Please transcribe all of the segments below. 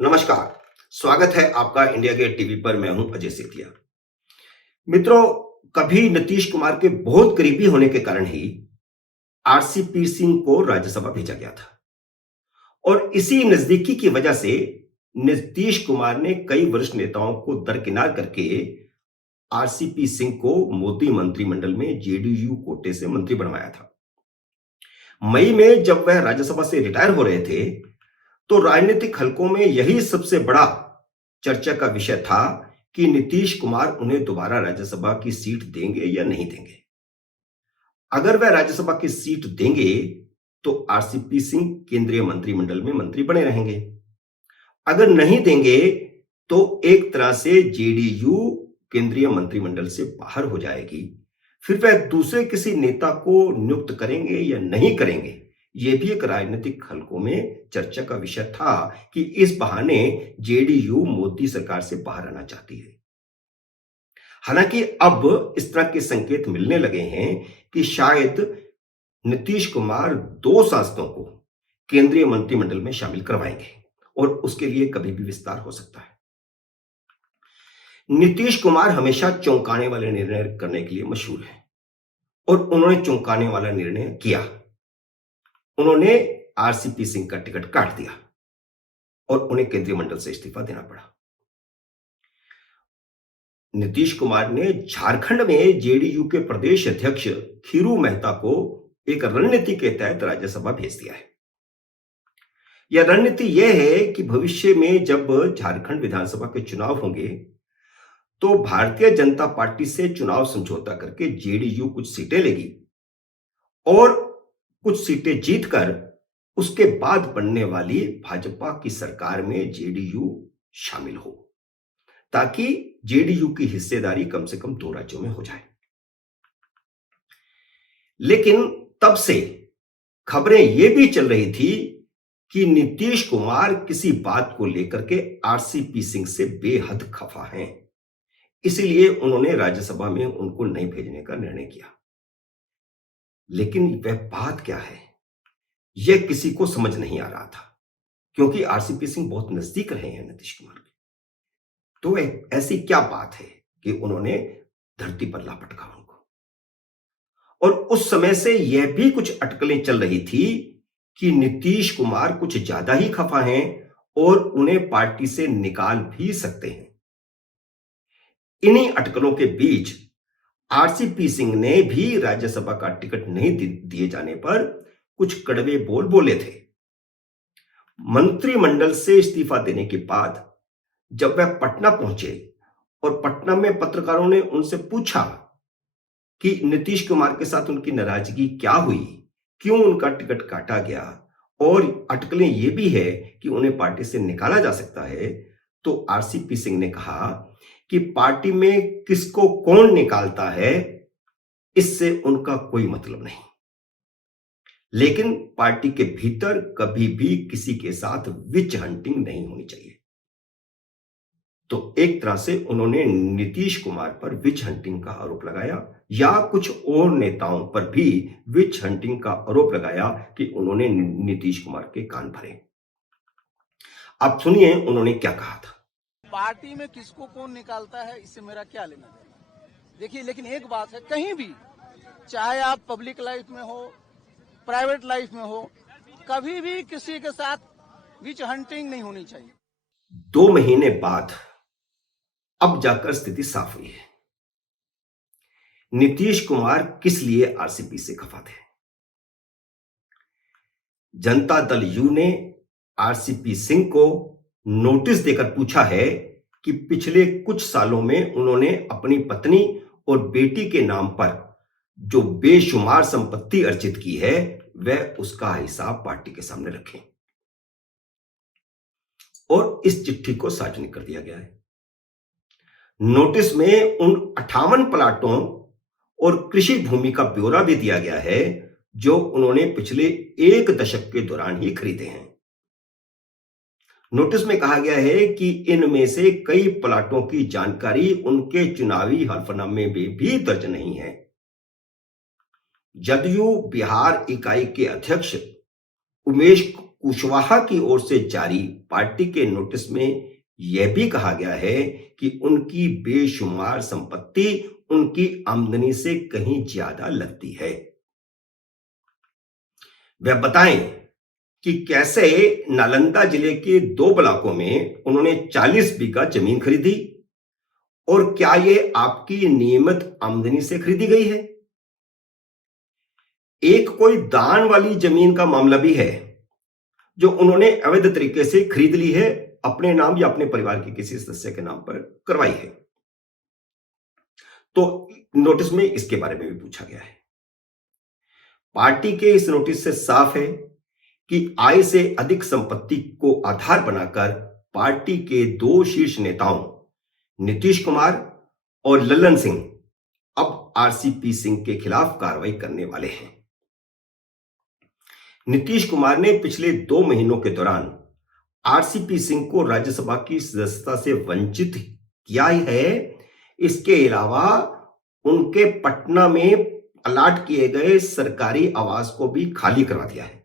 नमस्कार। स्वागत है आपका इंडिया गेट टीवी पर। मैं हूं अजय सेठिया। मित्रों, कभी नीतीश कुमार के बहुत करीबी होने के कारण ही आरसीपी सिंह को राज्यसभा भेजा गया था और इसी नजदीकी की वजह से नीतीश कुमार ने कई वरिष्ठ नेताओं को दरकिनार करके आरसीपी सिंह को मोदी मंत्रिमंडल में जेडीयू कोटे से मंत्री बनवाया था। मई में जब वह राज्यसभा से रिटायर हो रहे थे तो राजनीतिक हलकों में यही सबसे बड़ा चर्चा का विषय था कि नीतीश कुमार उन्हें दोबारा राज्यसभा की सीट देंगे या नहीं देंगे। अगर वह राज्यसभा की सीट देंगे तो आरसीपी सिंह केंद्रीय मंत्रिमंडल में मंत्री बने रहेंगे। अगर नहीं देंगे तो एक तरह से जेडीयू केंद्रीय मंत्रिमंडल से बाहर हो जाएगी। फिर वह दूसरे किसी नेता को नियुक्त करेंगे या नहीं करेंगे, यह भी एक राजनीतिक हलकों में चर्चा का विषय था कि इस बहाने जेडीयू मोदी सरकार से बाहर आना चाहती है। हालांकि अब इस तरह के संकेत मिलने लगे हैं कि शायद नीतीश कुमार दो सांसदों को केंद्रीय मंत्रिमंडल में शामिल करवाएंगे और उसके लिए कभी भी विस्तार हो सकता है। नीतीश कुमार हमेशा चौंकाने वाले निर्णय करने के लिए मशहूर है और उन्होंने चौंकाने वाला निर्णय किया। उन्होंने आरसीपी सिंह का टिकट काट दिया और उन्हें केंद्रीय मंडल से इस्तीफा देना पड़ा। नीतीश कुमार ने झारखंड में जेडीयू के प्रदेश अध्यक्ष खीरू मेहता को एक रणनीति के तहत राज्यसभा भेज दिया है। यह रणनीति यह है कि भविष्य में जब झारखंड विधानसभा के चुनाव होंगे तो भारतीय जनता पार्टी से चुनाव समझौता करके जेडीयू कुछ सीटें लेगी और कुछ सीटें जीतकर उसके बाद बनने वाली भाजपा की सरकार में जेडीयू शामिल हो, ताकि जेडीयू की हिस्सेदारी कम से कम 2 राज्यों में हो जाए। लेकिन तब से खबरें यह भी चल रही थी कि नीतीश कुमार किसी बात को लेकर के आरसीपी सिंह से बेहद खफा हैं, इसलिए उन्होंने राज्यसभा में उनको नहीं भेजने का निर्णय किया। लेकिन वह बात क्या है, यह किसी को समझ नहीं आ रहा था, क्योंकि आरसीपी सिंह बहुत नजदीक रहे हैं नीतीश कुमार के। तो ऐसी क्या बात है कि उन्होंने धरती पर ला पटका उनको। और उस समय से यह भी कुछ अटकलें चल रही थी कि नीतीश कुमार कुछ ज्यादा ही खफा हैं और उन्हें पार्टी से निकाल भी सकते हैं। इन्हीं अटकलों के बीच आरसीपी सिंह ने भी राज्यसभा का टिकट नहीं दिए जाने पर कुछ कड़वे बोल बोले थे। मंत्रिमंडल से इस्तीफा देने के बाद जब वह पटना पहुंचे और पटना में पत्रकारों ने उनसे पूछा कि नीतीश कुमार के साथ उनकी नाराजगी क्या हुई, क्यों उनका टिकट काटा गया और अटकलें ये भी है कि उन्हें पार्टी से निकाला जा सकता है, तो आरसीपी सिंह ने कहा कि पार्टी में किसको कौन निकालता है इससे उनका कोई मतलब नहीं, लेकिन पार्टी के भीतर कभी भी किसी के साथ विच हंटिंग नहीं होनी चाहिए। तो एक तरह से उन्होंने नीतीश कुमार पर विच हंटिंग का आरोप लगाया या कुछ और नेताओं पर भी विच हंटिंग का आरोप लगाया कि उन्होंने नीतीश कुमार के कान भरे। आप सुनिए उन्होंने क्या कहा था। पार्टी में किसको कौन निकालता है इससे मेरा क्या लेना देना। देखिए, लेकिन एक बात है, कहीं भी चाहे आप पब्लिक लाइफ में हो, प्राइवेट लाइफ में हो, कभी भी किसी के साथ विच हंटिंग नहीं होनी चाहिए। 2 महीने बाद अब जाकर स्थिति साफ हुई है। नीतीश कुमार किस लिए आरसीपी से खफा थे। जनता दल यू ने आरसीपी सिंह को नोटिस देकर पूछा है कि पिछले कुछ सालों में उन्होंने अपनी पत्नी और बेटी के नाम पर जो बेशुमार संपत्ति अर्जित की है वह उसका हिसाब पार्टी के सामने रखें। और इस चिट्ठी को सार्वजनिक कर दिया गया है। नोटिस में उन 58 प्लाटों और कृषि भूमि का ब्यौरा भी दिया गया है जो उन्होंने पिछले 1 दशक के दौरान ही खरीदे हैं। नोटिस में कहा गया है कि इनमें से कई प्लाटों की जानकारी उनके चुनावी हलफनामे में भी दर्ज नहीं है। जदयू बिहार इकाई के अध्यक्ष उमेश कुशवाहा की ओर से जारी पार्टी के नोटिस में यह भी कहा गया है कि उनकी बेशुमार संपत्ति उनकी आमदनी से कहीं ज्यादा लगती है। वह बताएं कि कैसे नालंदा जिले के 2 ब्लॉकों में उन्होंने 40 बीघा जमीन खरीदी और क्या ये आपकी नियमित आमदनी से खरीदी गई है। एक कोई दान वाली जमीन का मामला भी है जो उन्होंने अवैध तरीके से खरीद ली है, अपने नाम या अपने परिवार के किसी सदस्य के नाम पर करवाई है। तो नोटिस में इसके बारे में भी पूछा गया है। पार्टी के इस नोटिस से साफ है कि आय से अधिक संपत्ति को आधार बनाकर पार्टी के 2 शीर्ष नेताओं नीतीश कुमार और लल्लन सिंह अब आरसीपी सिंह के खिलाफ कार्रवाई करने वाले हैं। नीतीश कुमार ने पिछले 2 महीनों के दौरान आरसीपी सिंह को राज्यसभा की सदस्यता से वंचित किया है। इसके अलावा उनके पटना में अलाट किए गए सरकारी आवास को भी खाली करवा दिया है।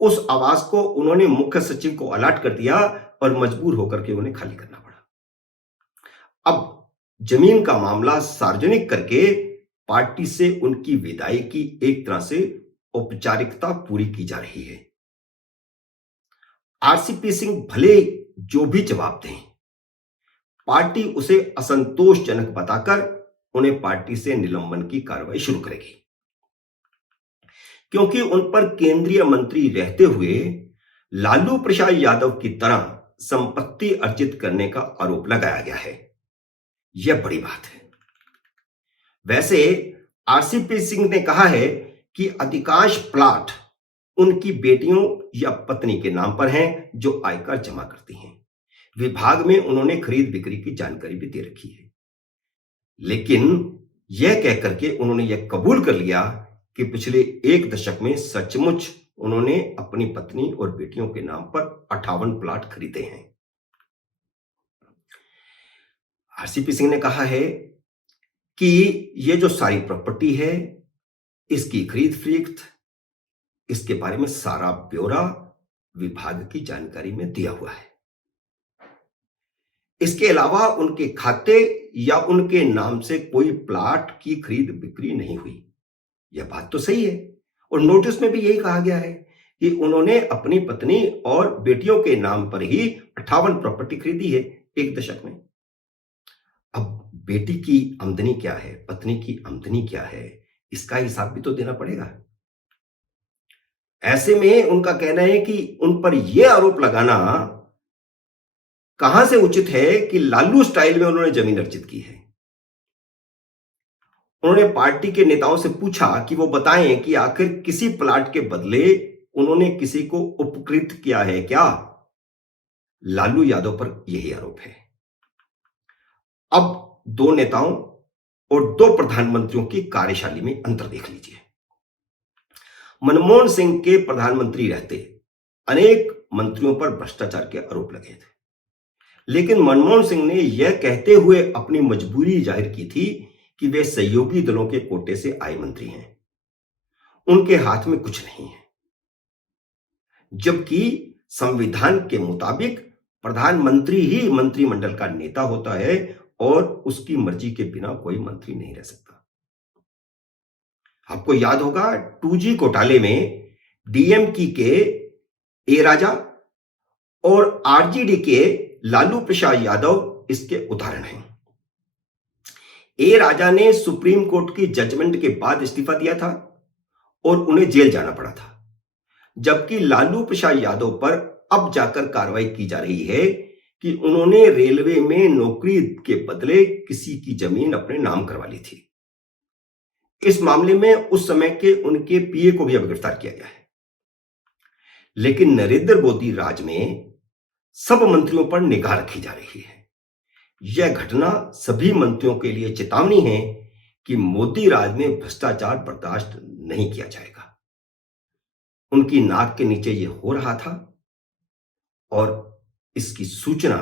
उस आवास को उन्होंने मुख्य सचिव को अलाट कर दिया और मजबूर होकर के उन्हें खाली करना पड़ा। अब जमीन का मामला सार्वजनिक करके पार्टी से उनकी विदाई की एक तरह से औपचारिकता पूरी की जा रही है। आरसीपी सिंह भले जो भी जवाब दें, पार्टी उसे असंतोषजनक बताकर उन्हें पार्टी से निलंबन की कार्रवाई शुरू करेगी, क्योंकि उन पर केंद्रीय मंत्री रहते हुए लालू प्रसाद यादव की तरह संपत्ति अर्जित करने का आरोप लगाया गया है। यह बड़ी बात है। वैसे आरसीपी सिंह ने कहा है कि अधिकांश प्लाट उनकी बेटियों या पत्नी के नाम पर हैं जो आयकर जमा करती हैं। विभाग में उन्होंने खरीद बिक्री की जानकारी भी दे रखी है, लेकिन यह कहकर के उन्होंने यह कबूल कर लिया कि पिछले 1 दशक में सचमुच उन्होंने अपनी पत्नी और बेटियों के नाम पर 58 प्लाट खरीदे हैं। आरसीपी सिंह ने कहा है कि यह जो सारी प्रॉपर्टी है, इसकी खरीद फरोख्त, इसके बारे में सारा ब्यौरा विभाग की जानकारी में दिया हुआ है। इसके अलावा उनके खाते या उनके नाम से कोई प्लाट की खरीद बिक्री नहीं हुई। यह बात तो सही है, और नोटिस में भी यही कहा गया है कि उन्होंने अपनी पत्नी और बेटियों के नाम पर ही 58 प्रॉपर्टी खरीदी है 1 दशक में। अब बेटी की आमदनी क्या है, पत्नी की आमदनी क्या है, इसका हिसाब भी तो देना पड़ेगा। ऐसे में उनका कहना है कि उन पर यह आरोप लगाना कहां से उचित है कि लालू स्टाइल में उन्होंने जमीन अर्जित की है। उन्होंने पार्टी के नेताओं से पूछा कि वो बताएं कि आखिर किसी प्लाट के बदले उन्होंने किसी को उपकृत किया है क्या। लालू यादव पर यही आरोप है। अब 2 नेताओं और 2 प्रधानमंत्रियों की कार्यशैली में अंतर देख लीजिए। मनमोहन सिंह के प्रधानमंत्री रहते अनेक मंत्रियों पर भ्रष्टाचार के आरोप लगे थे, लेकिन मनमोहन सिंह ने यह कहते हुए अपनी मजबूरी जाहिर की थी कि वे सहयोगी दलों के कोटे से आए मंत्री हैं, उनके हाथ में कुछ नहीं है। जबकि संविधान के मुताबिक प्रधानमंत्री ही मंत्रिमंडल का नेता होता है और उसकी मर्जी के बिना कोई मंत्री नहीं रह सकता। आपको याद होगा 2G घोटाले में डीएमके के ए राजा और आरजेडी के लालू प्रसाद यादव इसके उदाहरण हैं। ए राजा ने सुप्रीम कोर्ट की जजमेंट के बाद इस्तीफा दिया था और उन्हें जेल जाना पड़ा था, जबकि लालू प्रसाद यादव पर अब जाकर कार्रवाई की जा रही है कि उन्होंने रेलवे में नौकरी के बदले किसी की जमीन अपने नाम करवा ली थी। इस मामले में उस समय के उनके पीए को भी अब गिरफ्तार किया गया है। लेकिन नरेंद्र मोदी राज में सब मंत्रियों पर निगाह रखी जा रही है। यह घटना सभी मंत्रियों के लिए चेतावनी है कि मोदी राज में भ्रष्टाचार बर्दाश्त नहीं किया जाएगा। उनकी नाक के नीचे यह हो रहा था और इसकी सूचना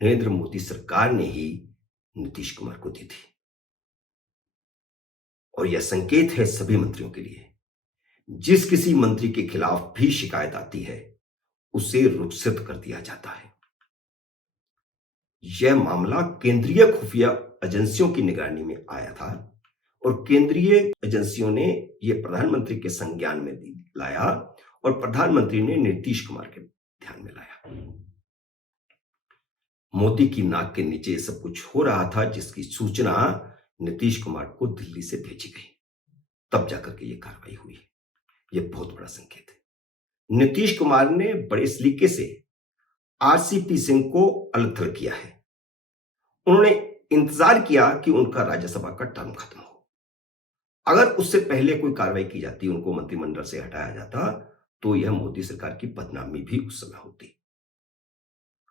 नरेंद्र मोदी सरकार ने ही नीतीश कुमार को दी थी। और यह संकेत है सभी मंत्रियों के लिए जिस किसी मंत्री के खिलाफ भी शिकायत आती है उसे रुखसत कर दिया जाता है। यह मामला केंद्रीय खुफिया एजेंसियों की निगरानी में आया था और केंद्रीय एजेंसियों ने यह प्रधानमंत्री के संज्ञान में लाया और प्रधानमंत्री ने नीतीश कुमार के ध्यान में लाया। मोदी की नाक के नीचे ये सब कुछ हो रहा था, जिसकी सूचना नीतीश कुमार को दिल्ली से भेजी गई, तब जाकर के ये कार्रवाई हुई। यह बहुत बड़ा संकेत है। नीतीश कुमार ने बड़े सलीके से आरसीपी सिंह को अलग थलग किया है। उन्होंने इंतजार किया कि उनका राज्यसभा का टर्म खत्म हो। अगर उससे पहले कोई कार्रवाई की जाती, उनको मंत्रिमंडल से हटाया जाता, तो यह मोदी सरकार की बदनामी भी उस समय होती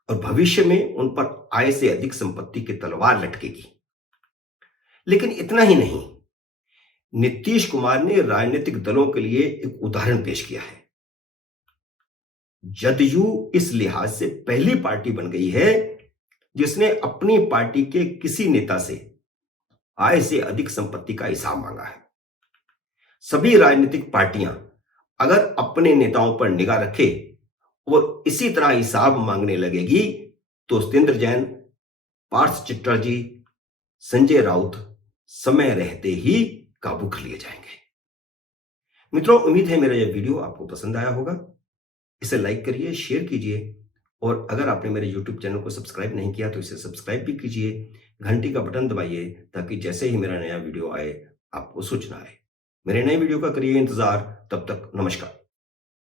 और भविष्य में उन पर आय से अधिक संपत्ति की तलवार लटकेगी। लेकिन इतना ही नहीं, नीतीश कुमार ने राजनीतिक दलों के लिए एक उदाहरण पेश किया है। जदयू इस लिहाज से पहली पार्टी बन गई है जिसने अपनी पार्टी के किसी नेता से आय से अधिक संपत्ति का हिसाब मांगा है। सभी राजनीतिक पार्टियां अगर अपने नेताओं पर निगाह रखे और इसी तरह हिसाब मांगने लगेगी तो सत्येंद्र जैन, पार्थ चटर्जी, संजय राउत समय रहते ही काबू कर लिए जाएंगे। मित्रों, उम्मीद है मेरा यह वीडियो आपको पसंद आया होगा। इसे लाइक करिए, शेयर कीजिए और अगर आपने मेरे YouTube चैनल को सब्सक्राइब नहीं किया तो इसे सब्सक्राइब भी कीजिए। घंटी का बटन दबाइए ताकि जैसे ही मेरा नया वीडियो आए आपको सूचना आए। मेरे नए वीडियो का करिए इंतजार। तब तक नमस्कार।